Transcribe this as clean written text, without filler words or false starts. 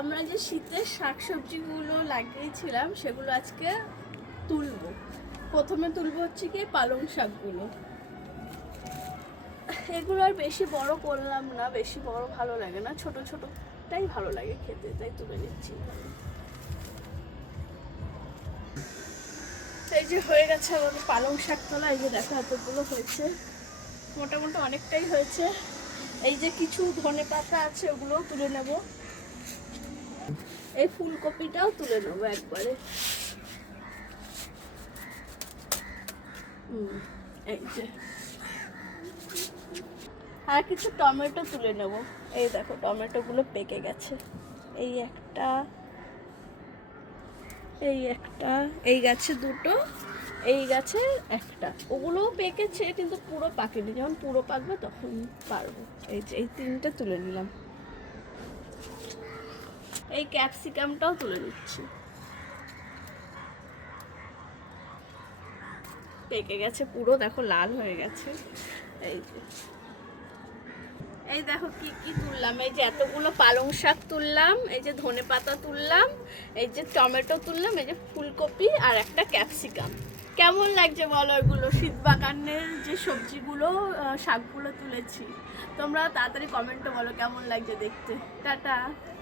আমরা যে শীতের শাকসবজিগুলো লাগিয়েছিলাম সেগুলো আজকে তুলবো। প্রথমে তুলবো হচ্ছে কি পালং শাকগুলো। এগুলো আর বেশি বড় করলাম না, বেশি বড় ভালো লাগে না, ছোট ছোটটাই ভালো লাগে খেতে, তাই তুলে নিচ্ছি। এই যে হয়ে গেছে আমাদের পালং শাক তোলা। এই যে দেখো এতগুলো হয়েছে, মোটামুটি অনেকটাই হয়েছে। এই যে কিছু ধনে পাতা আছে ওগুলোও তুলে নেব, এই ফুলকপিটাও তুলে নেবো একবারে। এই যে আর কিছু টমেটো তুলে নেব। এই দেখো টমেটোগুলো পেকে গেছে, এই একটা, এই একটা, এই গাছে দুটো, এই গাছে একটা। ওগুলোও পেকেছে কিন্তু পুরো পাকেনি, যখন পুরো পাকবে তখন পারবো। এই যে এই তিনটে তুলে নিলাম। এই ক্যাপসিকামটাও তুলে নিচ্ছি, পেকে গেছে পুরো, দেখো লাল হয়ে গেছে। এই যে এই দেখো কি কি তুললাম, এই যে এতগুলো পালং শাক তুললাম, এই যে ধনে পাতা তুললাম, এই যে টমেটো তুললাম, এই যে ফুলকপি আর একটা ক্যাপসিকাম। কেমন লাগছে বলো এগুলো, শীত বাগানের যে সবজিগুলো শাকগুলো তুলেছি। তোমরা তাড়াতাড়ি কমেন্টে বলো কেমন লাগছে দেখতে। টাটা।